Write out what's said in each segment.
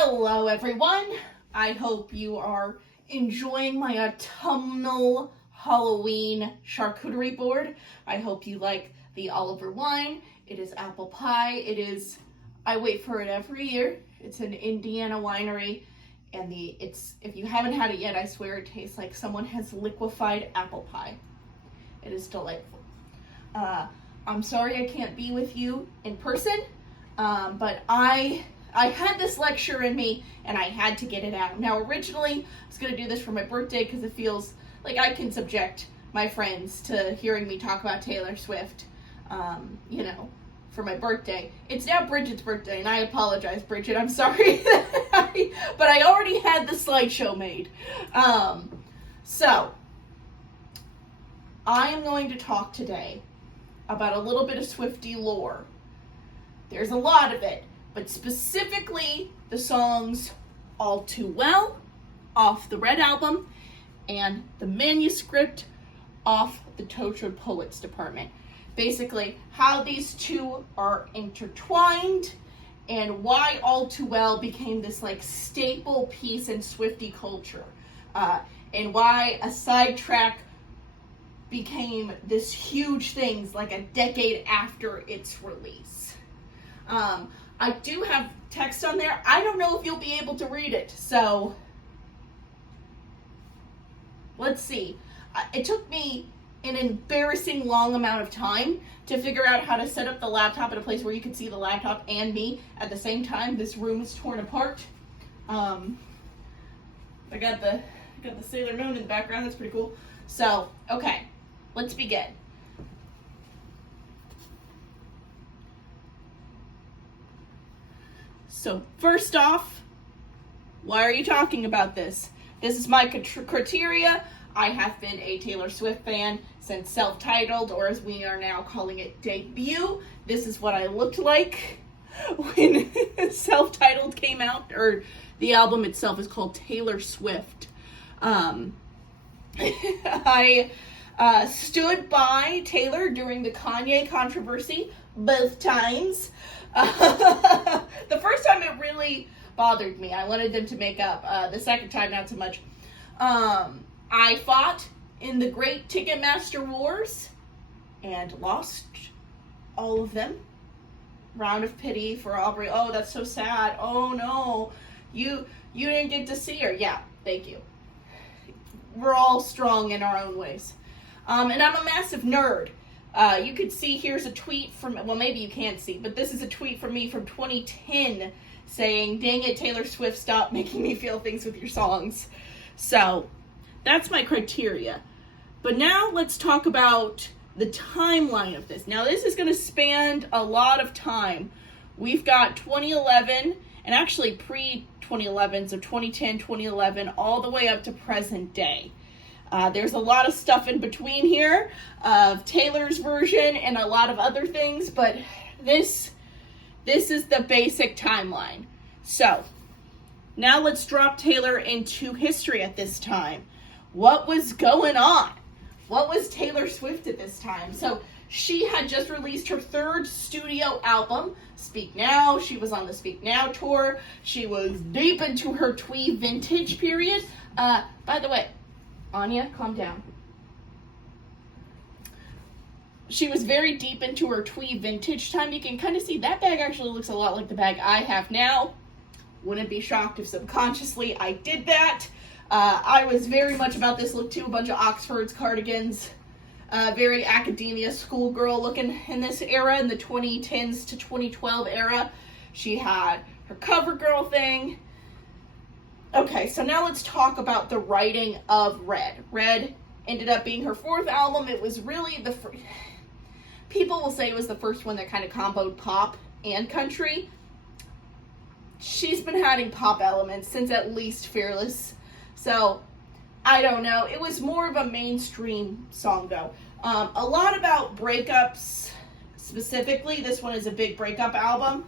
Hello everyone, I hope you are enjoying my autumnal Halloween charcuterie board. I hope you like the Oliver wine. It is apple pie. I wait for it every year. It's an Indiana winery and if you haven't had it yet, I swear it tastes like someone has liquefied apple pie. It is delightful. I'm sorry I can't be with you in person, but I had this lecture in me and I had to get it out. Now, originally, I was going to do this for my birthday because it feels like I can subject my friends to hearing me talk about Taylor Swift, for my birthday. It's now Bridget's birthday, and I apologize, Bridget. I'm sorry. But I already had the slideshow made. So, I am going to talk today about a little bit of Swiftie lore. There's a lot of it, but specifically the songs All Too Well off the Red Album and the manuscript off the Tortured Poets Department. Basically, how these two are intertwined and why All Too Well became this staple piece in Swiftie culture, and why a sidetrack became this huge thing a decade after its release. I do have text on there. I don't know if you'll be able to read it, so let's see. It took me an embarrassing long amount of time to figure out how to set up the laptop in a place where you could see the laptop and me at the same time. This room is torn apart. I got the Sailor Moon in the background. That's pretty cool. So, okay, let's begin. So first off, why are you talking about this? This is my criteria. I have been a Taylor Swift fan since Self-Titled, or as we are now calling it, Debut. This is what I looked like when Self-Titled came out, or the album itself is called Taylor Swift. I stood by Taylor during the Kanye controversy both times. The first time it really bothered me. I wanted them to make up. The second time, not so much. I fought in the Great Ticketmaster Wars and lost all of them. Round of pity for Aubrey. Oh, that's so sad. Oh no, you didn't get to see her. Yeah, thank you. We're all strong in our own ways. And I'm a massive nerd. You could see, here's a tweet from, well, maybe you can't see, but this is a tweet from me from 2010 saying, dang it, Taylor Swift, stop making me feel things with your songs. So, that's my criteria. But now let's talk about the timeline of this. Now, this is going to span a lot of time. We've got 2011, and actually pre-2011, so 2010, 2011, all the way up to present day. There's a lot of stuff in between here of Taylor's version and a lot of other things, but this is the basic timeline. So, now let's drop Taylor into history at this time. What was going on? What was Taylor Swift at this time? So, she had just released her third studio album, Speak Now. She was on the Speak Now tour. She was deep into her twee vintage period. By the way, Anya, calm down. She was very deep into her twee vintage time. You can kind of see that bag actually looks a lot like the bag I have now. Wouldn't be shocked if subconsciously I did that. I was very much about this look too. A bunch of Oxfords, cardigans. Very academia schoolgirl looking in this era, in the 2010s to 2012 era. She had her CoverGirl thing. Okay, so now let's talk about the writing of Red. Red ended up being her fourth album. It was really people will say it was the first one that kind of comboed pop and country. She's been having pop elements since at least Fearless. So, I don't know. It was more of a mainstream song, though. A lot about breakups specifically. This one is a big breakup album.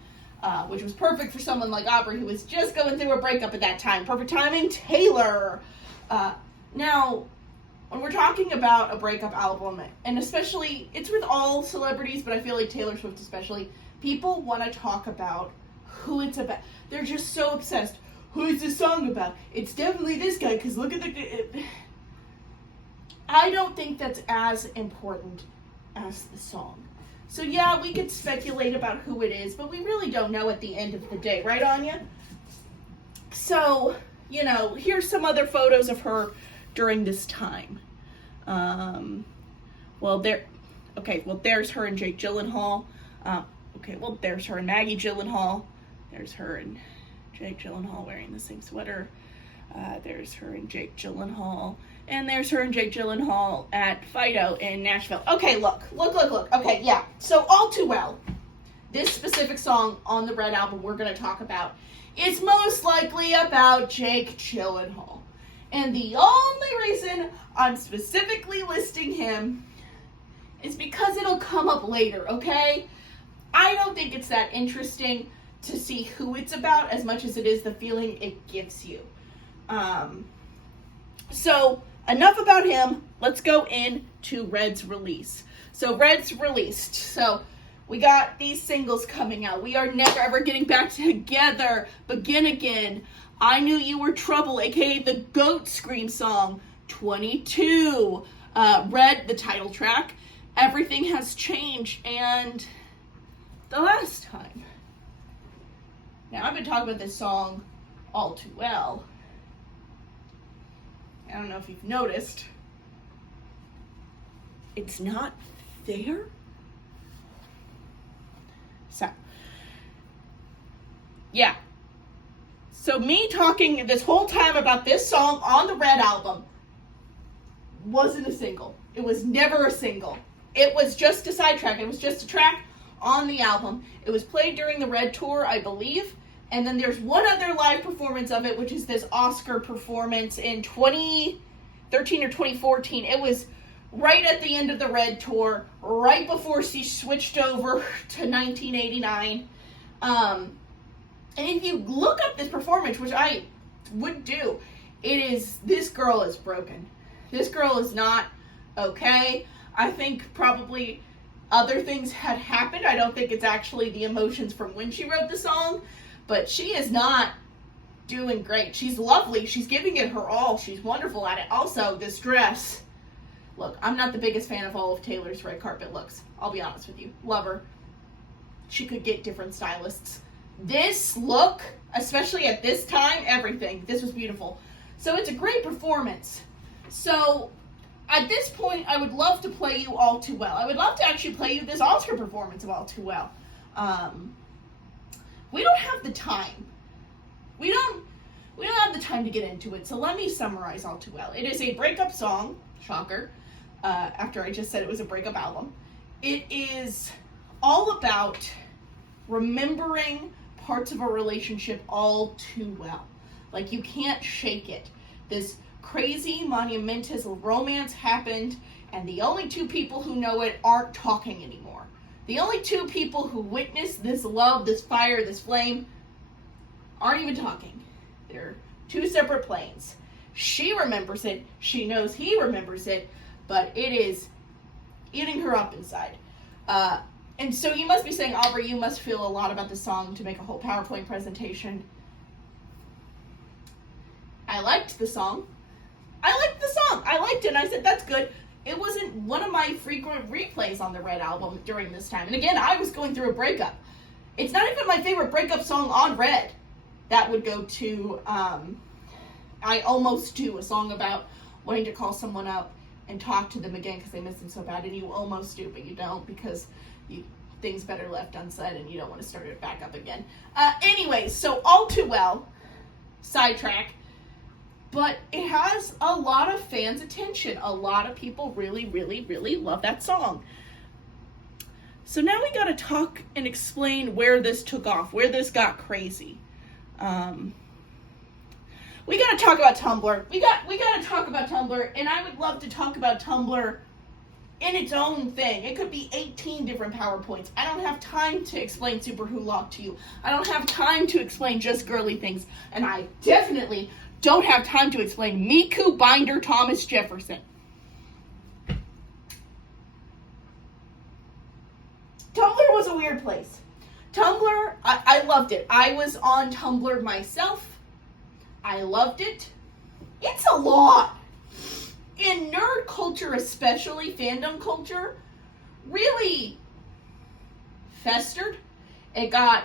Which was perfect for someone like Aubrey who was just going through a breakup at that time. Perfect timing, Taylor. Now, when we're talking about a breakup album, and especially, it's with all celebrities, but I feel like Taylor Swift especially, people want to talk about who it's about. They're just so obsessed. Who is this song about? It's definitely this guy, because look at the... I don't think that's as important as the song. So yeah, we could speculate about who it is, but we really don't know at the end of the day, right, Anya? So, you know, here's some other photos of her during this time. There's her and Jake Gyllenhaal. There's her and Maggie Gyllenhaal. There's her and Jake Gyllenhaal wearing the same sweater. There's her and Jake Gyllenhaal. And there's her and Jake Gyllenhaal at Fido in Nashville. Okay, look. Okay, yeah. So, All Too Well, this specific song on the Red album we're going to talk about is most likely about Jake Gyllenhaal. And the only reason I'm specifically listing him is because it'll come up later, okay? I don't think it's that interesting to see who it's about as much as it is the feeling it gives you. So, enough about him. Let's go into Red's release. So, Red's released. So, we got these singles coming out. We Are Never Ever Getting Back Together. Begin Again. I Knew You Were Trouble, aka the Goat Scream song. 22. Red, the title track. Everything Has Changed. And The Last Time. Now, I've been talking about this song all too well. I don't know if you've noticed. It's not there. So, yeah. So me talking this whole time about this song on the Red album wasn't a single. It was never a single. It was just a sidetrack. It was just a track on the album. It was played during the Red tour, I believe. And then there's one other live performance of it, which is this Oscar performance in 2013 or 2014. It was right at the end of the Red tour, right before she switched over to 1989. And if you look up this performance, which I would do, this girl is broken. This girl is not okay. I think probably other things had happened. I don't think it's actually the emotions from when she wrote the song, but she is not doing great. She's lovely. She's giving it her all. She's wonderful at it. Also, this dress. Look, I'm not the biggest fan of all of Taylor's red carpet looks. I'll be honest with you. Love her. She could get different stylists. This look, especially at this time, everything. This was beautiful. So it's a great performance. So at this point, I would love to play you All Too Well. I would love to actually play you this Oscar performance of All Too Well. We don't have the time. We don't have the time to get into it. So let me summarize All Too Well. It is a breakup song, shocker, after I just said it was a breakup album. It is all about remembering parts of a relationship all too well. Like, you can't shake it. This crazy, monumentous romance happened, and the only two people who know it aren't talking anymore. The only two people who witnessed this love, this fire, this flame, aren't even talking. They're two separate planes. She remembers it. She knows he remembers it, but it is eating her up inside. And so you must be saying, Aubrey, you must feel a lot about the song to make a whole PowerPoint presentation. I liked the song. I liked it, and I said, that's good. It wasn't one of my frequent replays on the Red album during this time. And again, I was going through a breakup. It's not even my favorite breakup song on Red. That would go to, I Almost Do, a song about wanting to call someone up and talk to them again because they miss them so bad, and you almost do, but you don't because things better left unsaid and you don't want to start it back up again. Anyways, so All Too Well, sidetrack, but it has a lot of fans' attention. A lot of people really, really, really love that song. So now we got to talk and explain where this took off, where this got crazy. We got to talk about Tumblr. We got to talk about Tumblr, and I would love to talk about Tumblr in its own thing. It could be 18 different PowerPoints. I don't have time to explain Super Who Locked to you. I don't have time to explain Just Girly Things, and I definitely don't have time to explain Miku Binder Thomas Jefferson. Tumblr was a weird place. Tumblr, I loved it. I was on Tumblr myself. I loved it. It's a lot. In nerd culture, especially fandom culture, really festered. It got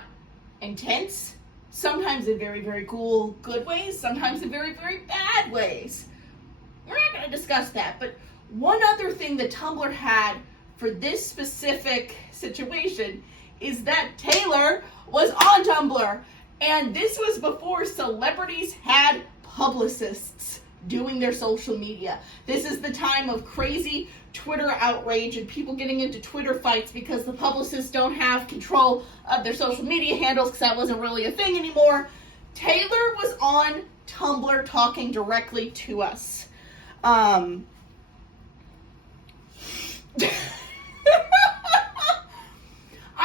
intense, sometimes in very, very cool, good ways, sometimes in very, very bad ways. We're not going to discuss that, but one other thing that Tumblr had for this specific situation is that Taylor was on Tumblr, and this was before celebrities had publicists doing their social media. This is the time of crazy Twitter outrage and people getting into Twitter fights because the publicists don't have control of their social media handles because that wasn't really a thing anymore. Taylor was on Tumblr talking directly to us. I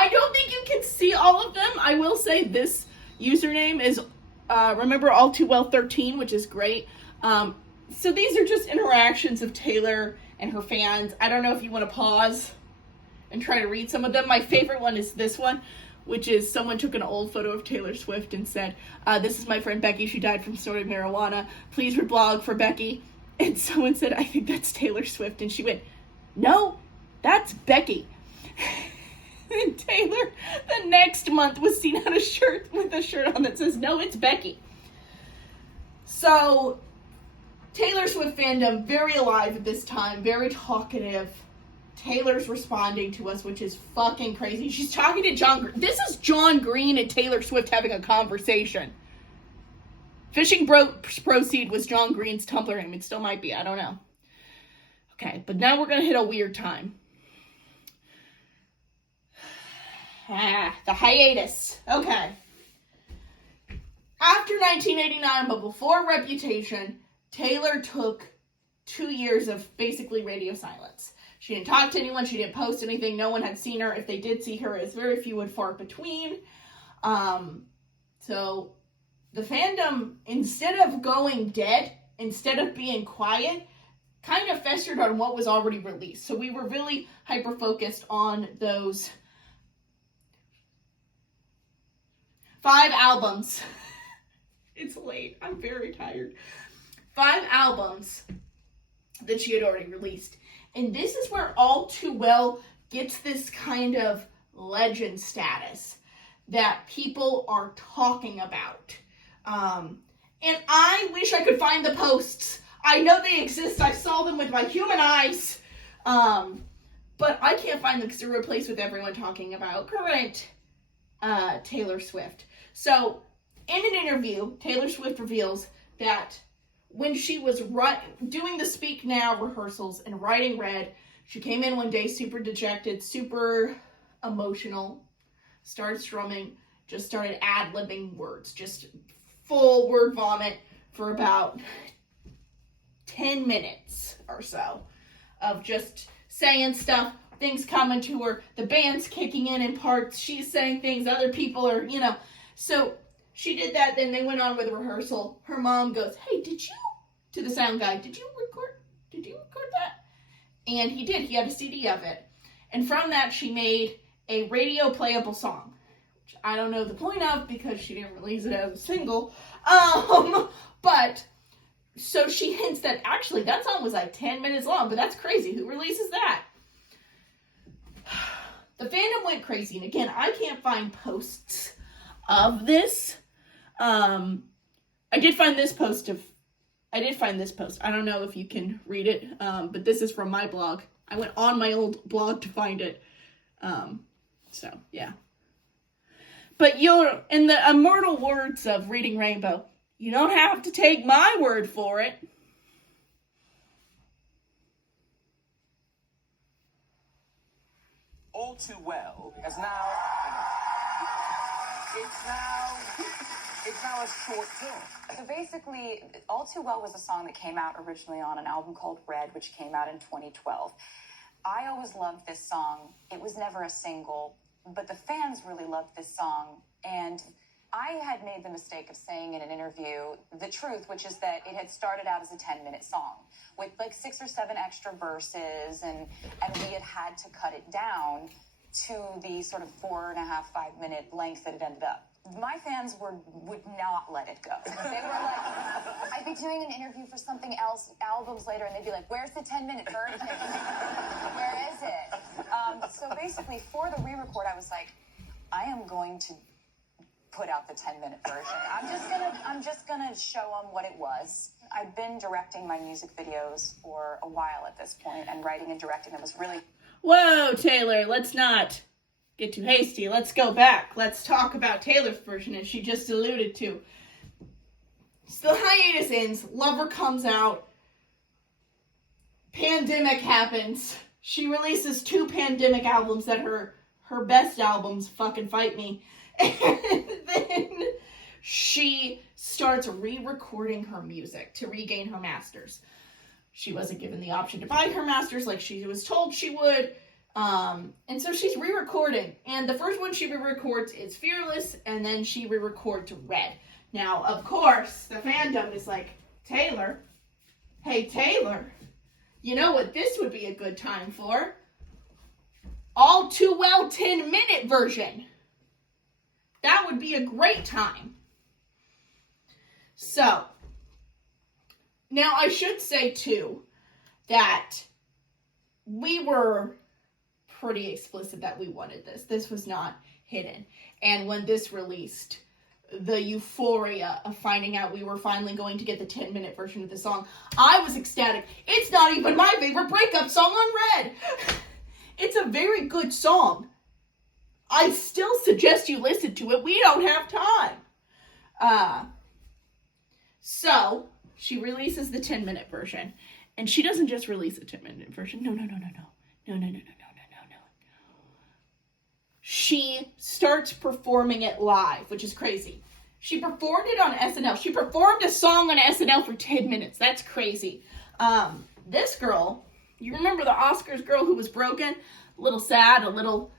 don't think you can see all of them. I will say this username is remember All Too Well 13, which is great. So these are just interactions of Taylor and her fans. I don't know if you want to pause and try to read some of them. My favorite one is this one, which is someone took an old photo of Taylor Swift and said, this is my friend Becky. She died from snorting marijuana. Please reblog for Becky. And someone said, I think that's Taylor Swift. And she went, no, that's Becky. And Taylor, the next month, was seen on a shirt with a shirt on that says, no, it's Becky. So Taylor Swift fandom, very alive at this time, very talkative. Taylor's responding to us, which is fucking crazy. She's talking to John Green. This is John Green and Taylor Swift having a conversation. Fishing Proceed was John Green's Tumblr name. It still might be. I don't know. Okay, but now we're going to hit a weird time. The hiatus. Okay. After 1989, but before Reputation, Taylor took 2 years of basically radio silence. She didn't talk to anyone. She didn't post anything. No one had seen her. If they did see her, it's very few and far between. So the fandom, instead of going dead, instead of being quiet, kind of festered on what was already released. So we were really hyper-focused on those 5 albums. It's late. I'm very tired. 5 albums that she had already released. And this is where All Too Well gets this kind of legend status that people are talking about. And I wish I could find the posts. I know they exist. I saw them with my human eyes. But I can't find them because they're replaced with everyone talking about current Taylor Swift. So, in an interview, Taylor Swift reveals that when she was doing the Speak Now rehearsals and writing Red, she came in one day super dejected, super emotional, started strumming, just started ad-libbing words, just full word vomit for about 10 minutes or so of just saying stuff, things coming to her, the band's kicking in parts, she's saying things, other people are, so she did that, then they went on with the rehearsal. Her mom goes, hey, to the sound guy, did you record that? And he did. He had a CD of it. And from that, she made a radio playable song, which I don't know the point of because she didn't release it as a single. But, so she hints that actually that song was like 10 minutes long, but that's crazy. Who releases that? The fandom went crazy. And again, I can't find posts of this. I did find this post. I don't know if you can read it, but this is from my blog. I went on my old blog to find it. So, yeah. But in the immortal words of Reading Rainbow, you don't have to take my word for it. All Too Well is now... It's now a short film. So basically, All Too Well was a song that came out originally on an album called Red, which came out in 2012. I always loved this song. It was never a single, but the fans really loved this song. And I had made the mistake of saying in an interview the truth, which is that it had started out as a 10-minute song with like 6 or 7 extra verses, and we had to cut it down to the sort of 4.5, 5-minute length that it ended up. My fans would not let it go. They were like, I'd be doing an interview for something else albums later, and they'd be like, where's the 10-minute version? Where is it? So basically, for the re-record, I was like, I am going to put out the 10-minute version. I'm just gonna show them what it was. I've been directing my music videos for a while at this point, and writing and directing them was really... Whoa, Taylor, let's not get too hasty. Let's go back. Let's talk about Taylor's version, as she just alluded to. So the hiatus ends, Lover comes out, pandemic happens. She releases 2 pandemic albums that her best albums, Fucking Fight Me. And then she starts re-recording her music to regain her masters. She wasn't given the option to buy her masters like she was told she would. And so she's re-recording. And the first one she re-records is Fearless, and then she re-records Red. Now, of course, the fandom is like, Taylor, hey Taylor, you know what this would be a good time for? All Too Well 10-minute version. That would be a great time. So, now I should say too, that we were pretty explicit that we wanted this. This was not hidden. And when this released, the euphoria of finding out we were finally going to get the 10-minute version of the song, I was ecstatic. It's not even my favorite breakup song on Red. It's a very good song. I still suggest you listen to it. We don't have time. So she releases the 10-minute version, and she doesn't just release a 10-minute version. No. She starts performing it live, which is crazy. She performed it on SNL. She performed a song on SNL for 10 minutes. That's crazy. This girl, you remember the Oscars girl who was broken? A little sad, a little,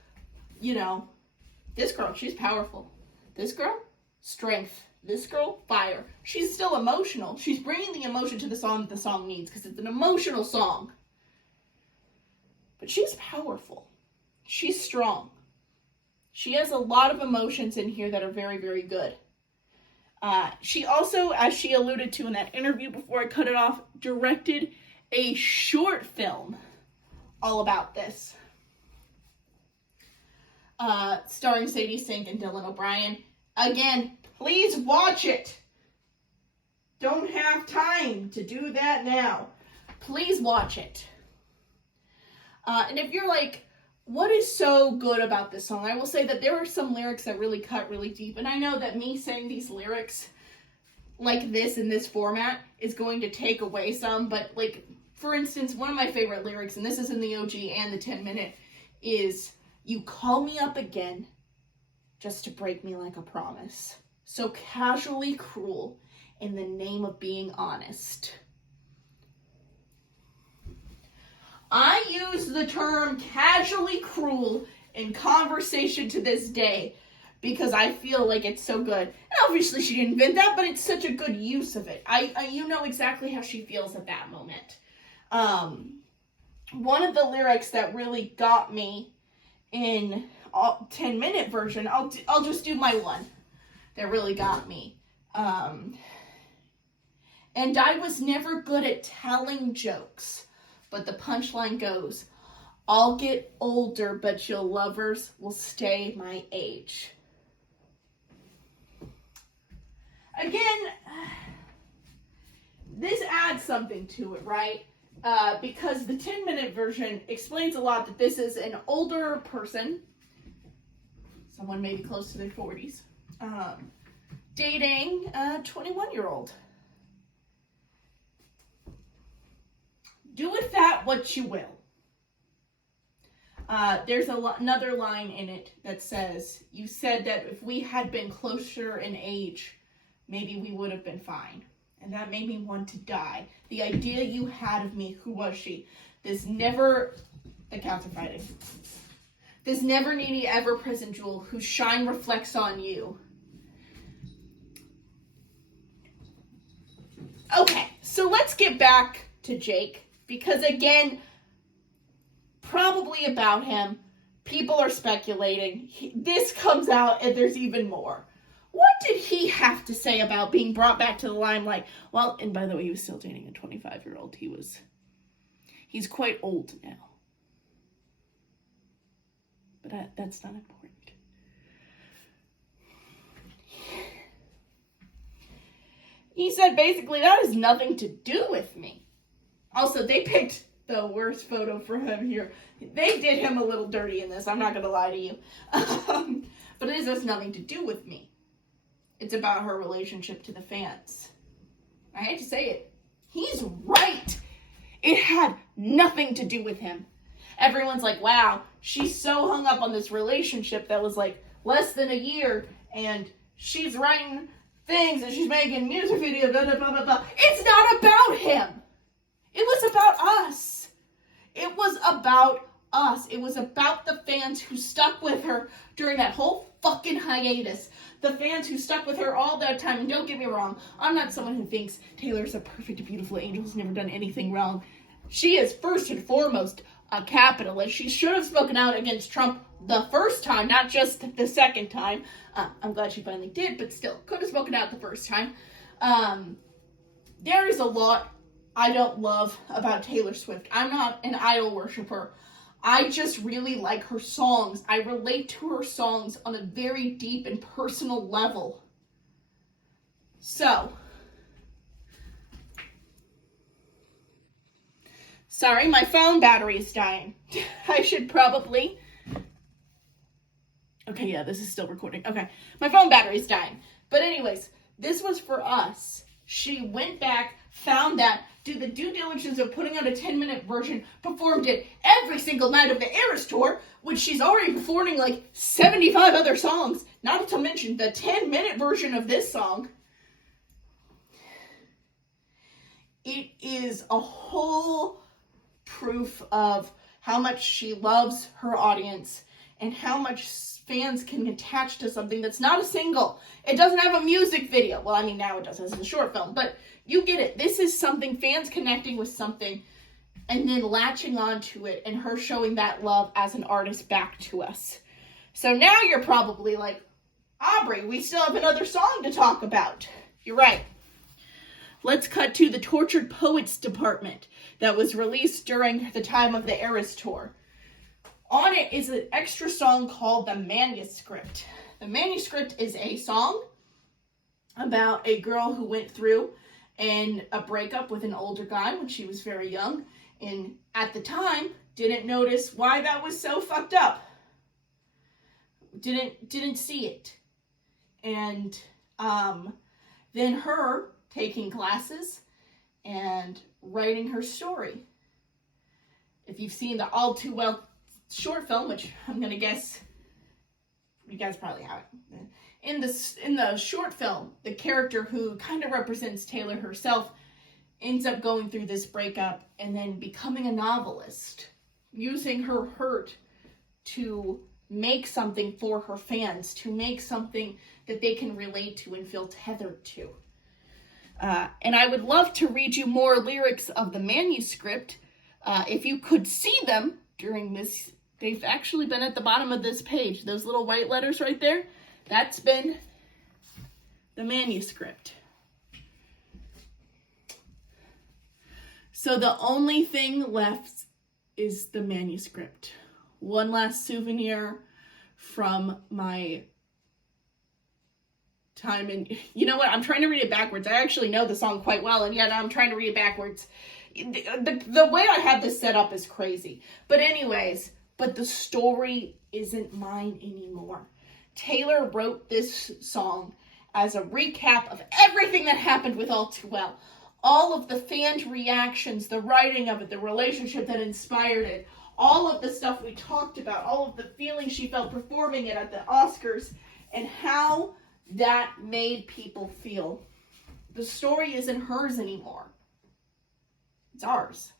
this girl, she's powerful. This girl, strength. This girl, fire. She's still emotional. She's bringing the emotion to the song that the song needs, because it's an emotional song. But she's powerful. She's strong. She has a lot of emotions in here that are very, very good. She also, as she alluded to in that interview before I cut it off, directed a short film all about this. Starring Sadie Sink and Dylan O'Brien. Again, please watch it. Don't have time to do that now. Please watch it. And if you're like, what is so good about this song? I will say that there are some lyrics that really cut really deep. And I know that me saying these lyrics like this in this format is going to take away some. But like, for instance, one of my favorite lyrics, and this is in the OG and the 10-minute, is, "You call me up again just to break me like a promise. So casually cruel in the name of being honest." I use the term casually cruel in conversation to this day because I feel like it's so good. And obviously she didn't invent that, but it's such a good use of it. You know exactly how she feels at that moment. One of the lyrics that really got me in 10-minute version, I'll just do my one that really got me. And I was never good at telling jokes, but the punchline goes, "I'll get older, but your lovers will stay my age." Again, this adds something to it, right? Because the 10-minute version explains a lot that this is an older person, someone maybe close to their 40s, dating a 21-year-old. Do with that what you will. There's another line in it that says, "You said that if we had been closer in age, maybe we would have been fine. And that made me want to die. The idea you had of me, who was she? The counts are fighting. This never needy, ever present jewel whose shine reflects on you." Okay, so let's get back to Jake. Because again, probably about him, People are speculating. This comes out and there's even more. What did he have to say about being brought back to the limelight? Well, and by the way, he was still dating a 25-year-old. He's quite old now. But that's not important. He said basically that has nothing to do with me. Also, they picked the worst photo for him here. They did him a little dirty in this. I'm not going to lie to you. But it has nothing to do with me. It's about her relationship to the fans. I hate to say it. He's right. It had nothing to do with him. Everyone's like, wow, she's so hung up on this relationship that was like less than a year, and she's writing things and she's making music videos, blah, blah, blah, blah, blah. It's not about him. It was about us. It was about us. It was about the fans who stuck with her during that whole fucking hiatus. The fans who stuck with her all that time. And don't get me wrong, I'm not someone who thinks Taylor's a perfect, beautiful angel who's never done anything wrong. She is first and foremost a capitalist. She should have spoken out against Trump the first time, not just the second time. I'm glad she finally did, but still, could have spoken out the first time. There is a lot I don't love about Taylor Swift. I'm not an idol worshiper. I just really like her songs. I relate to her songs on a very deep and personal level. So, sorry, my phone battery is dying. I should probably... Okay, yeah, this is still recording. Okay, my phone battery is dying. But anyways, this was for us. She went back, found that, did the due diligence of putting out a 10-minute version, performed it every single night of the Eras Tour, which she's already performing like 75 other songs, not to mention the 10-minute version of this song. It is a whole proof of how much she loves her audience and how much fans can attach to something that's not a single. It doesn't have a music video. Well, I mean, now it does. It's a short film, but you get it. This is something, fans connecting with something and then latching onto it and her showing that love as an artist back to us. So now you're probably like, Aubrey, we still have another song to talk about. You're right. Let's cut to the Tortured Poets department that was released during the time of the Eras Tour. On it is an extra song called The Manuscript. The Manuscript is a song about a girl who went through a breakup with an older guy when she was very young, and at the time didn't notice why that was so fucked up. Didn't see it. And then her taking classes and writing her story. If you've seen the All Too Well short film, which I'm gonna guess you guys probably haven't. In the short film, the character who kind of represents Taylor herself ends up going through this breakup and then becoming a novelist, using her hurt to make something for her fans, to make something that they can relate to and feel tethered to. And I would love to read you more lyrics of the Manuscript. If you could see them during this, they've actually been at the bottom of this page. Those little white letters right there, that's been the Manuscript. So the only thing left is the Manuscript. One last souvenir from my time. And you know what? I'm trying to read it backwards. I actually know the song quite well, and yet I'm trying to read it backwards. The way I have this set up is crazy. But anyways, but the story isn't mine anymore. Taylor wrote this song as a recap of everything that happened with All Too Well. All of the fan reactions, the writing of it, the relationship that inspired it, all of the stuff we talked about, all of the feelings she felt performing it at the Oscars, and how that made people feel. The story isn't hers anymore. It's ours.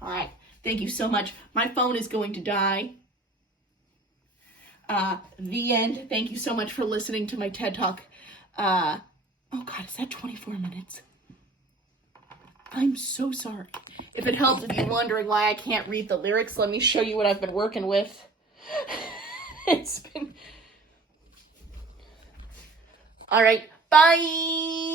All right. Thank you so much. My phone is going to die. The end. Thank you so much for listening to my TED Talk. Oh God, is that 24 minutes? I'm so sorry. If it helps, if you're wondering why I can't read the lyrics, let me show you what I've been working with. It's been... All right, bye!